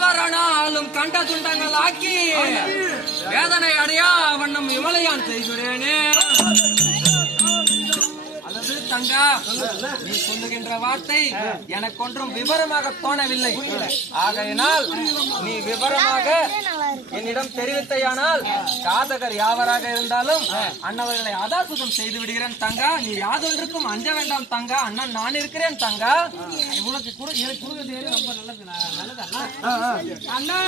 யாவரானாலும் கண்ட துண்டங்கள் ஆக்கி வேதனை அடையா வண்ணம் விமலையான் செய்கிறேனே. அல்லது தங்கா, நீ சொல்லுகின்ற வார்த்தை எனக்கு ஒன்றும் விவரமாக தோணவில்லை. ஆகையினால் நீ விவரமாக என்னிடம் தெரிவித்தையானால் காதகர் யாவராக இருந்தாலும் அண்ணவர்களை அதாசுதம் செய்து விடுகிறேன் தங்கா. நீ யாதொன்றுக்கும் அஞ்ச வேண்டாம் தங்கா. அண்ணன் நான் இருக்கிறேன் தங்கா. உனக்கு கூட எனக்கு கொடுக்கறது ரொம்ப நல்லது அண்ணா.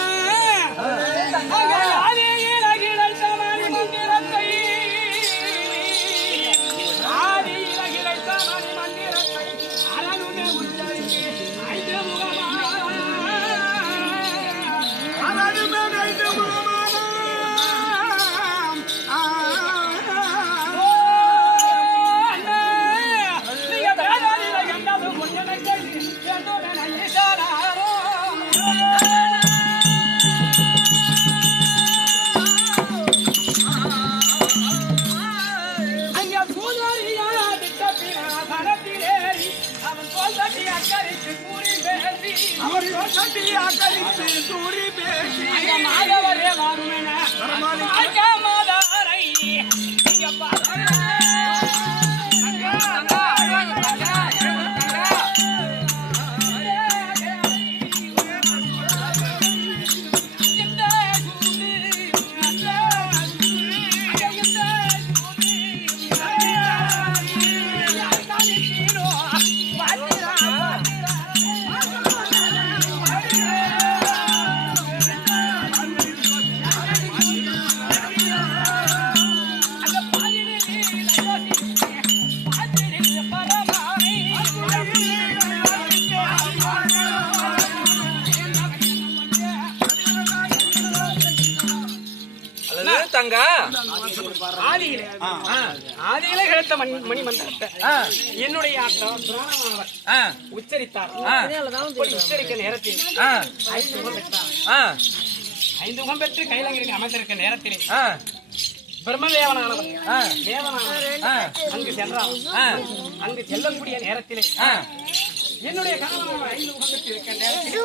ஆதியிலே கிடைத்த மணிமண்டலத்தை என்னுடைய உச்சரித்தார். உச்சரிக்க நேரத்தில் 5 முகம் பெற்று கையிலங்கிற்கு அமைந்திருக்க நேரத்திலே பிரம்மதேவனானவர் அங்கு சென்றார். அங்கு செல்லக்கூடிய நேரத்திலே என்னுடைய கணவன் 5 முகம் பெற்று இருக்க நேரத்தில்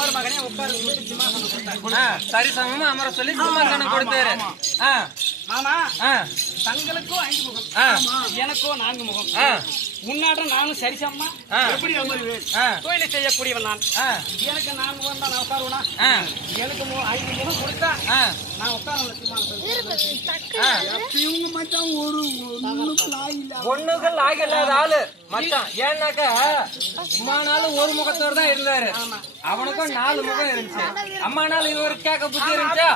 மருமகனே உட்கார்ந்து சரிசமமா அமர சொல்லி சிம்மாசனம் கொடுத்தாரு. ஆமா, தங்களுக்கும் 5 முகம், எனக்கோ 4 முகம். முன்னாட்டம் நானும் சரிசம்மா எப்படி தொழிலை செய்யக்கூடியவன் நான். எனக்கு 4 முகம் தான் நான் உட்காருவனா? எனக்கு 5 முகம் கொடுத்தா நான் உட்கார ஒண்ணுகள் ஆகில்லாத ஆளு மச்சான். ஏன்னாக்கா அம்மானாலும் ஒரு முகத்தோடு தான் இருந்தாரு. அவனுக்கும் 4 முகம் இருந்துச்சு. அம்மானாலும் இவரு கேட்க புத்தி இருந்துச்சா?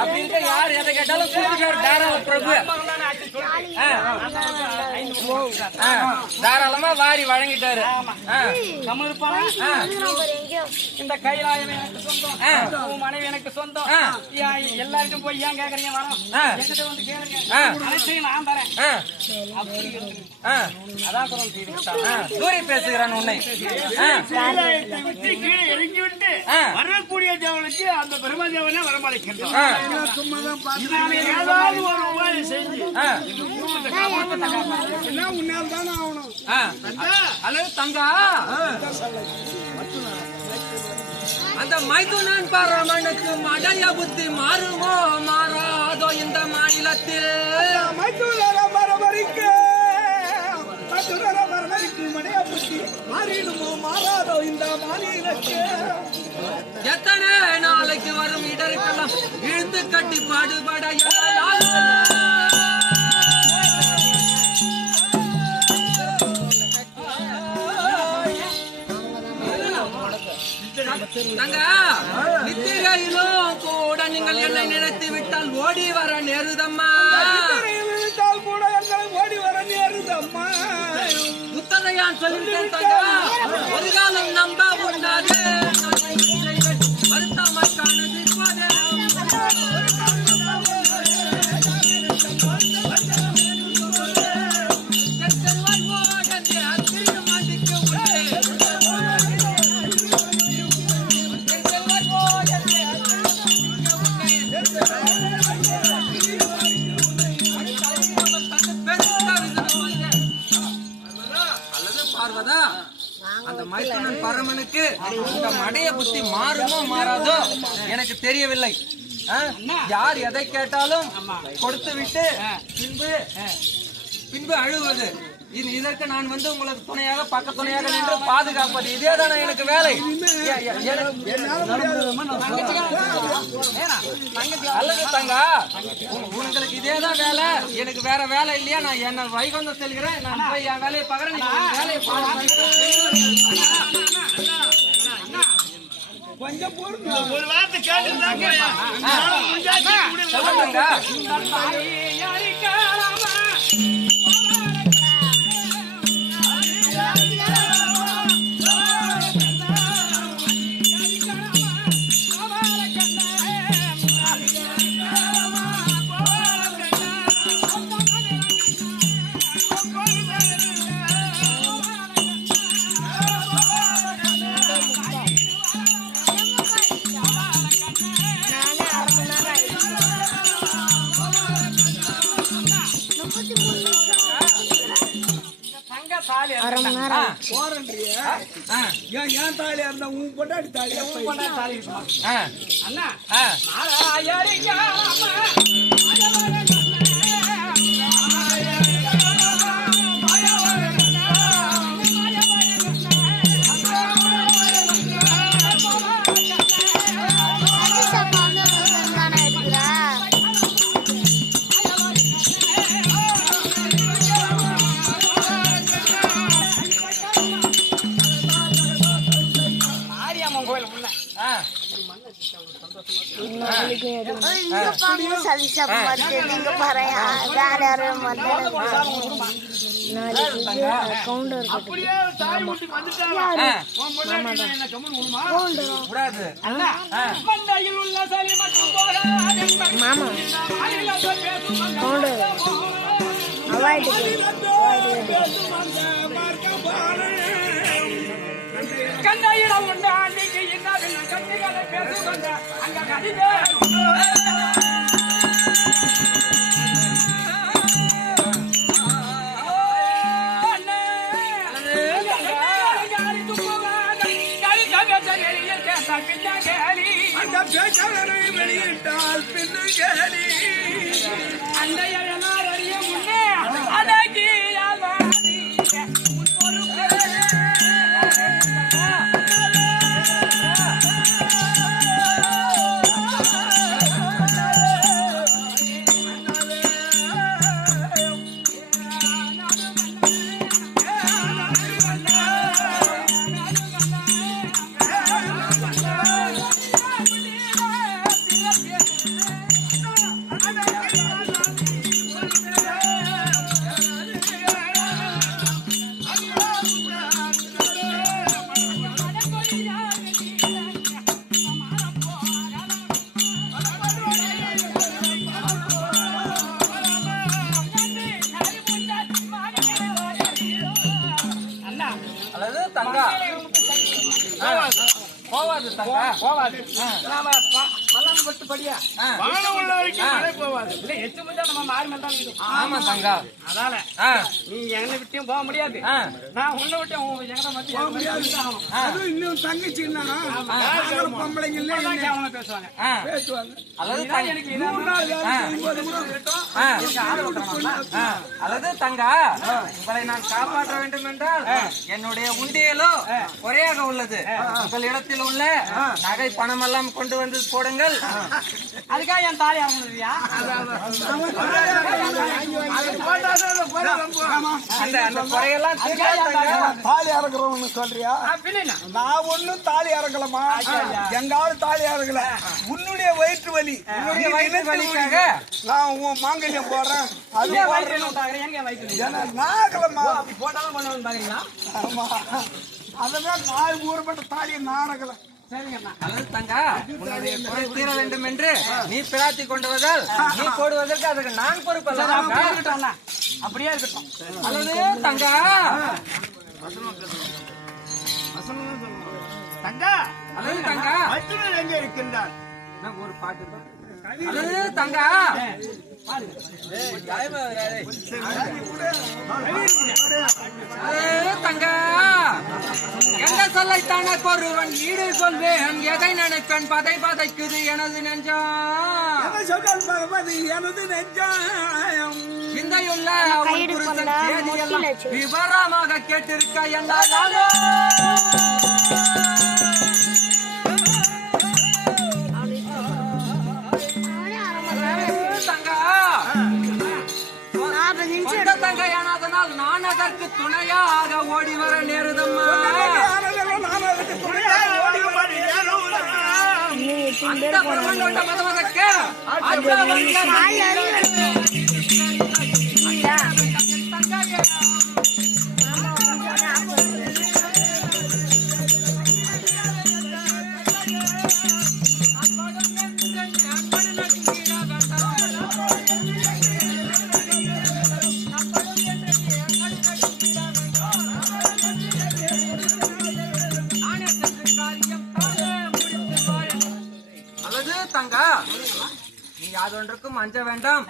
அப்படின்னு யார் எதை கேட்டாலும் தாராள பிரபு தாராளமா வாரி வழங்கிட்டாரு. இந்த கைலாயம் எனக்கு சொந்தம், மனைவி எனக்கு சொந்தம். எல்லாருக்கும் போய் ஏன் கேக்குறீங்க? வரோம் என்கிட்ட வந்து கேளுங்க, அனைத்தையும் நான் தரேன். அதான் குரல் சூரி பேசுகிறான் உன்னை. கீழே இறங்கி விட்டு வரக்கூடிய தேவனுக்கு அந்த பிரம்மதேவனே வரமளிக்கின்றான். ஏதாவது ஒரு உபாயம் செஞ்சு உன்னால் தானே ஆகணும். ஹலோ தங்கா, அந்த மைதுனன் பரமனுக்கு மடைய புத்தி மாறுமோ மாறாதோ இந்த மாநிலத்தில்? மடைய புத்தி மாறிடுமோ மாறாதோ இந்த மாநிலத்தில்? எத்தனை நாளைக்கு வரும் இடருக்கெல்லாம் இழுந்து கட்டி பாடுபட நித்திரையிலும் கூட நீங்கள் என்னை நினைத்து விட்டால் ஓடி வர நேருதம்மா. கூட எங்களை ஓடி வர நேருதம்மா. முத்ததையான் சொல்லிவிட்டேன் தங்கா, ஒரு காலம் நம்ப உண்டாது வருத்தமக்கானது. இந்த மடைய புத்தி மாறுமோ மாறாதோ எனக்கு தெரியவில்லை. யார் எதை கேட்டாலும் கொடுத்து விட்டு பின்பு அழுவது, இதற்கு நான் உங்களுக்கு துணையாக பக்க துணையாக நின்று பாதுகாப்பது, இதேதானே எனக்கு வேலை. அல்லது தங்கா, உங்களுக்கு இதேதான் வேலை, எனக்கு வேற வேலை இல்லையா? நான் என்ன வைகுந்தம் செல்கிறேன், நான் போய் என் வேலையை பார்க்கறேன், வேலையை கொஞ்சம் ஒரு வார்த்தை கேட்டுருந்தாங்க. ஏன் தாலியா இருந்தா உன் பொண்டாட்டி தாலியா அண்ணா கண்டையிடம் உண்டு அன்னைக்கு என்ன கட்டிகளை பேசுகின்ற அங்க கடிதே வெளியிட்டால் பின்னு கேலி அண்டைய அறிய முன்னே அதற்கு போவாது தங்கா, போவாது. ஆமா தங்கா, அதால நீ என்ன விட்டையும் போக முடியாது, நான் உன்னை விட்டையும் போக முடியாது. இன்னும் தங்கச்சி பொம்பளைங்க பேசுவாங்க. அல்லது தங்கா, உங்களை நான் காப்பாற்ற வேண்டும் என்றால் என்னுடைய உண்டியலோ குறையாக உள்ளது, உங்கள் இடத்தில் உள்ள நகை பணம் எல்லாம் கொண்டு வந்து போடுங்கள். அதுக்காக என் தாலி இறங்குறியா? அந்த குறையெல்லாம் தாலி இறக்குறோம்னு சொல்றியா? நான் ஒண்ணும் தாலி இறக்கலமா, எங்காலும் தாலி இறக்கல. உன்னுடைய வயிற்று வலி, உன்னுடைய வயிற்று வலிக்காக நான் உன் மாங்கல்யம் போடுறேன். அது நாகலமா போட்டாலும் பண்ண பாக்குறீங்களா? ஆமா, அதெல்லாம் நாலு ஊறப்பட்ட தாலியை நாடகல. அல்லது தங்கா, உன்னுடைய குறை தீர வேண்டும் என்று நீ பிரார்த்தி கொண்டுவதால் நீ போடுவதற்கு அதுக்கு நான் பொறுப்பல்ல. அப்படியே இருக்கட்டும். அல்லது தங்கா, தங்கா, அல்லது தங்கா எங்க இருக்கின்றார்? ஒரு பாட்டு அல்லது தங்கா தங்கா எந்த சொல்லை தனக்கு ஒருவன் ஈடு சொல்வேன் எதை நினைப்பேன் பதை பதைக்குது எனது நெஞ்சம் எனது நெஞ்சம் சிந்தையுள்ள அவன் புருஷன் செய்தியெல்லாம் விவரமாக கேட்டிருக்க என்னால் தங்கையானதனால் நான் அதற்கு துணையாக ஓடி வர நேருதம்மா. அந்த பிரம்மனோட மதமதற்கு தங்கா நீ யாதொன்றுக்கும் அஞ்ச வேண்டாம்.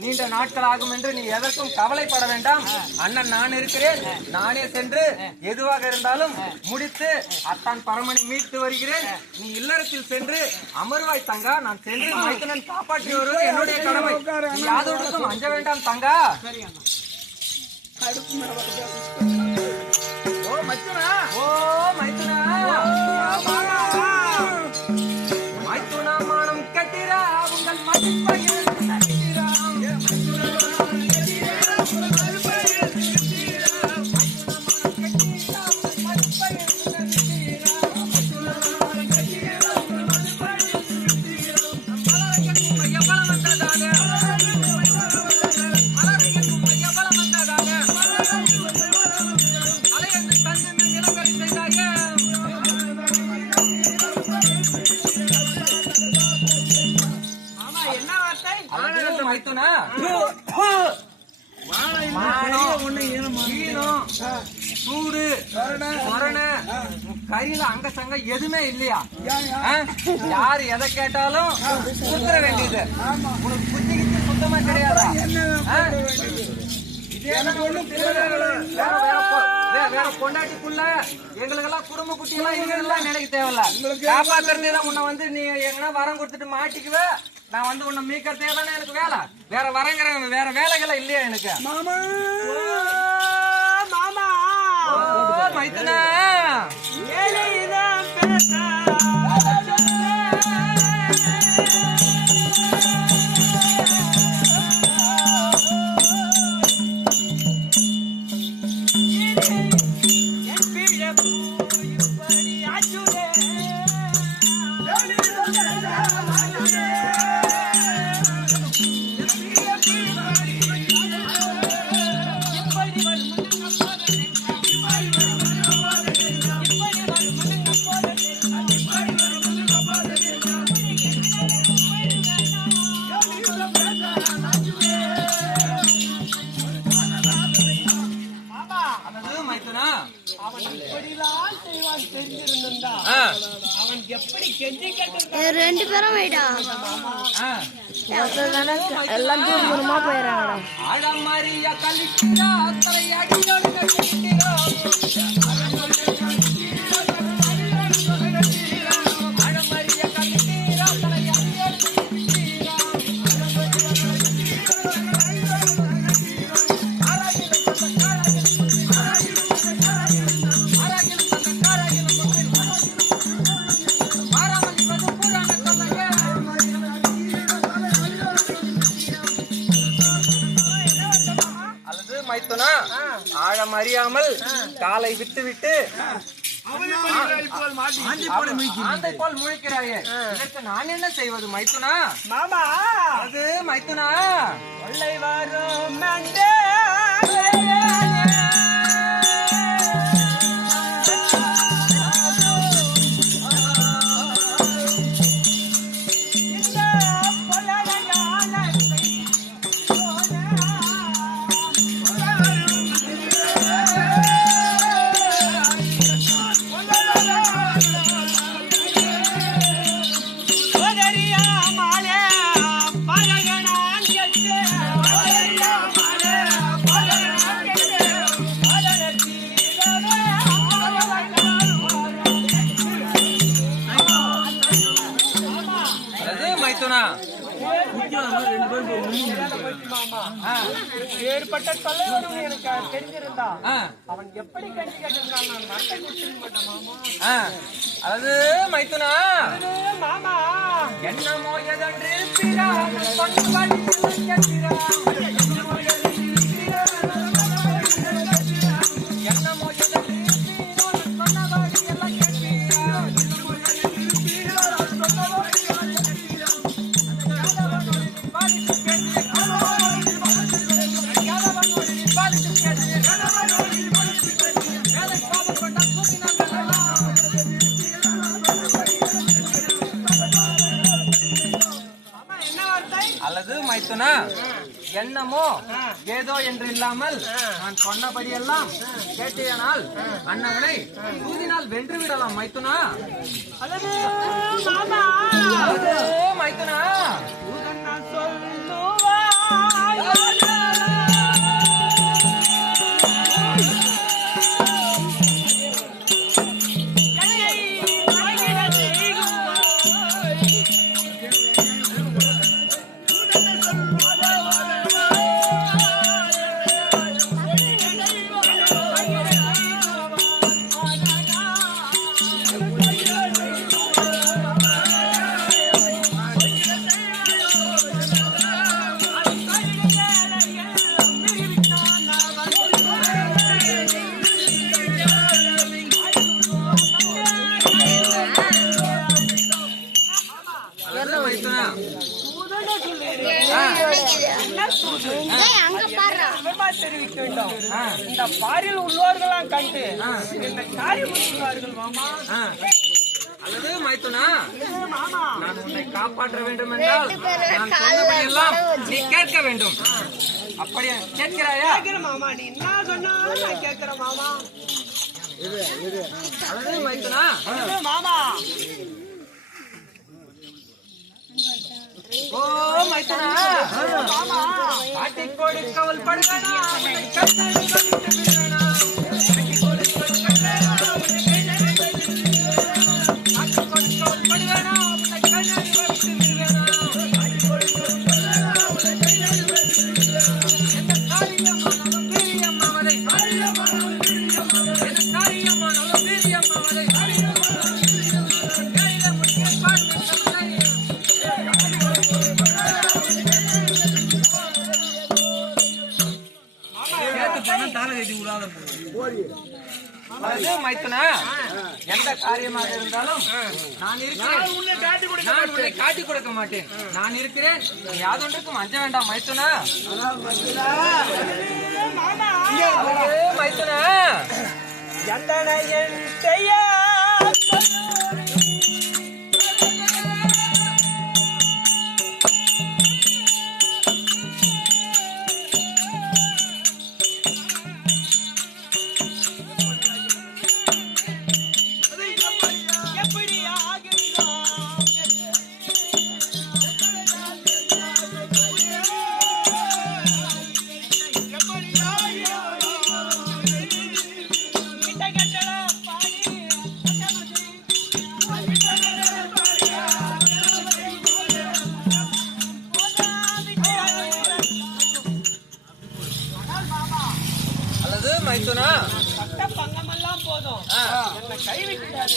நீண்ட நாட்கள் ஆகும் என்று நீ எதற்கும் கவலைப்பட வேண்டாம். அண்ணன் நான் இருக்கிறேன். நானே சென்று எதுவாக இருந்தாலும் முடித்து அத்தான் பரமனை மீட்டு வருகிறேன். நீ இல்லறத்தில் சென்று அமர்வாய் தங்கா. நான் சென்று மைத்துனன் காப்பாற்றி வருவது என்னுடைய கடமை. நீ யாதொன்றுக்கும் அஞ்ச வேண்டாம் தங்கா. ஓ மைத்துனா, ஓ மைத்துனா, மைத்துனா மானம் கட்டிரா உங்கள் மதிப்பையில் சூடு கையில அங்க சங்க எதுவுமே இல்லையா? யாரு எதை கேட்டாலும் சுத்தர வேண்டியது. உனக்கு புத்திக்கு சுத்தமா கிடையாதா? வேற பொண்டாட்டிக்குள்ள எங்களுக்கெல்லாம் குடும்ப குட்டியெல்லாம் எல்லாம் நினைக்க தேவையில்ல. காப்பாத்துறதே உன்னை வந்து நீ எங்கன்னா வரம் கொடுத்துட்டு மாட்டிக்குவ. நான் வந்து உன்னை மீக்கிறதே தானே எனக்கு வேலை. வேற வரங்கிற வேற வேலைகள இல்லையா எனக்கு? மாமா மாமா மைத்துனா ரெண்டு பேரும் போயிட்டா எல்லாம் தூரமா போயிடறாங்க. ஆழம் அறியாமல் காலை விட்டு விட்டு ஆந்தை போல் முழிக்கிறாயே, இதற்கு நான் என்ன செய்வது மைத்துனா? மாமா அது மைத்துனா கொள்ளை வரும் மாலே மைத்துனா ஏற்பட்ட தலைவனும் எனக்கு தெரிஞ்சிருந்தா அவன் எப்படி கஞ்சி கேட்டிருந்தான் நான் மட்டை குடிச்சிருக்க மாட்டேன் மாமா. அதாவது மைத்துனா மாமா என்னமோ எதன்று பிறாமல் சொன்னபடி கேட்கிறான். என்னமோ எதன்று பிறாமல் சொன்னபடி எல்லாம் கேட்கிறான். அல்லது மைத்துனா என்னமோ ஏதோ என்று இல்லாமல் நான் சொன்னபடி எல்லாம் கேட்டேனால் அண்ணவனை சூதினால் வென்று விடலாம் மைத்துனா. அல்லது மாமா அல்லது மைத்துனா தெரிவிக்க வேண்டும். இந்த பாரில் உள்ளவர்களாம் கண்டு இந்த காரியம் சொல்வார்கள் மாமா. அல்லது மைத்துனா நான் உன்னை காப்பாற்ற வேண்டும் என்றால் நான் சொன்னபடி எல்லாம் நீ கேட்க வேண்டும். அப்படியே கேட்கிறாயா? மாமா நீ என்ன சொன்னாலும் நான் கேட்கிறேன் மாமா. அல்லது மைத்துனா மாமா ஓ மைத்துனா காட்டி கொடுக்கவல் படுகனா மைத்துனா எந்த காரியமாக இருந்தாலும் நான் இருக்கிறேன். நான் உன்னை காட்டி கொடுக்க மாட்டேன். நான் இருக்கிறேன். யாதொன்றுக்கும் அஞ்ச வேண்டாம் மைத்துனா. மைத்துனா மைத்துனா பங்கமெல்லாம் போதும் என்ன கை வைக்கிறாரு.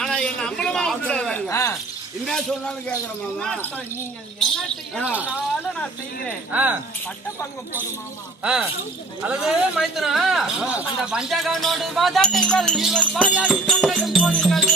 ஆனா என்ன அம்பலமா என்ன சொன்னாலும் கேக்குறேன் மாமா. நீங்க என்ன செய்யணும் நான் செய்கிறேன். பட்ட பங்கம் போதும் மாமா. அல்லது மைத்துனா அந்த பஞ்சகானோடு வாதாட்டுங்கள் இருவர் பாயாடி கண்டையும் போடுங்கள்.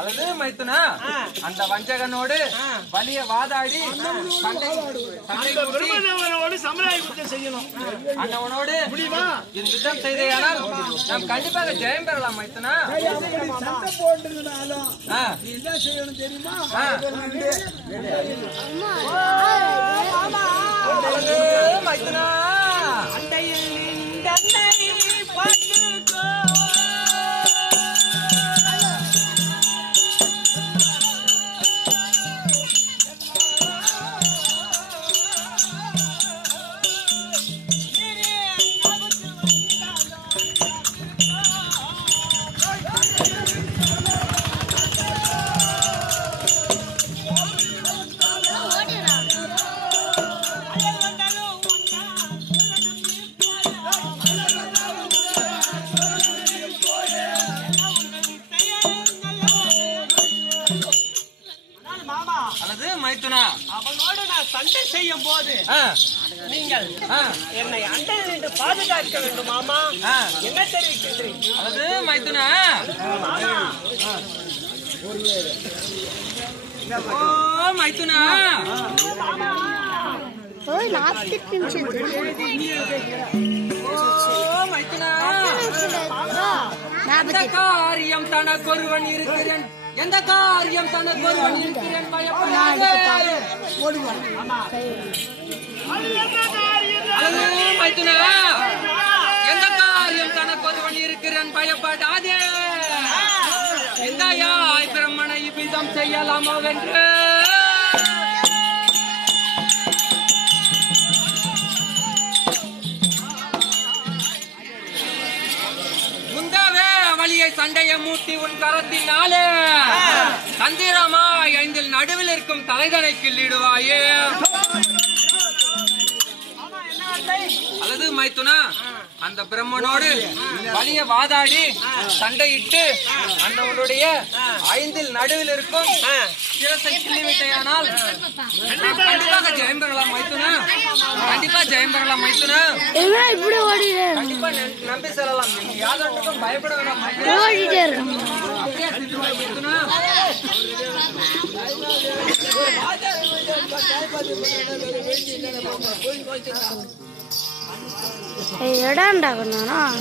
அல்லது மைத்துனா அந்த வஞ்சகனோடு வலிய வாதாடி சண்டை பிரம்மதேவனோடு சமுதாய யுத்தம் செய்யணும். அண்ணவனோடு இது யுத்தம் செய்தேயானால் நாம் கண்டிப்பாக ஜெயம் பெறலாம் மைத்துனா. சண்டை போட்டுனாலும் நீ என்ன செய்யணும் தெரியுமா? மைத்துனா அண்டையில் நின்றனை பார்த்துக்கோ. அல்லது மைத்துனா அவனோடு நான் சண்டை செய்யும் போது நீங்கள் என்னை அண்டையில் நின்று பாதுகாக்க வேண்டும் மாமா. என்ன தெரிவிக்கின்றேன்? அல்லது மைத்துனா ஓ மைத்துனா ஓய் 40 நிமிஷம் ஓ மைத்துனா எந்த காரியம் தனக்கொருவன் இருக்கிறேன், எந்த காரியம் தனக்கொருவன் இருக்கிறேன் பயப்படாதே. அல்லது மைத்துனா எந்த காரியம் தனக்கொருவன் இருக்கிறேன் பயப்படாதே. எந்த யாய் பிரம்மனை இவ்விதம் செய்யலாமோ என்று முந்தாவே வழியை சண்டையை மூட்டி உன் கரத்தினாலே தந்திரமாய் ஐந்தில் நடுவில் இருக்கும் தலைதனை கிள்ளிடுவாயே. அல்லது மைத்துனா அந்த பிரம்மனோடு வலிய வாதாடி சண்டையிட்டு அண்ணவனுடைய ஐந்தில் நடுவில் இருக்கும் சிரசை கிள்ளிவிட்டையானால் கண்டிப்பாக ஜெயம் பெறலாம் மைத்துனா. கண்டிப்பா ஜெயம் பெறலாம் மைத்துனா. இப்படி ஓடிட்டே கண்டிப்பா நம்பி செல்லலாம். யாதொன்றுக்கும் பயப்பட வேண்டாம் மைத்துனா. ஓடிட்டே இருக்கும். அப்படியே செல்லுவாய் மைத்துனா. இடம் உண்டாக்கணும்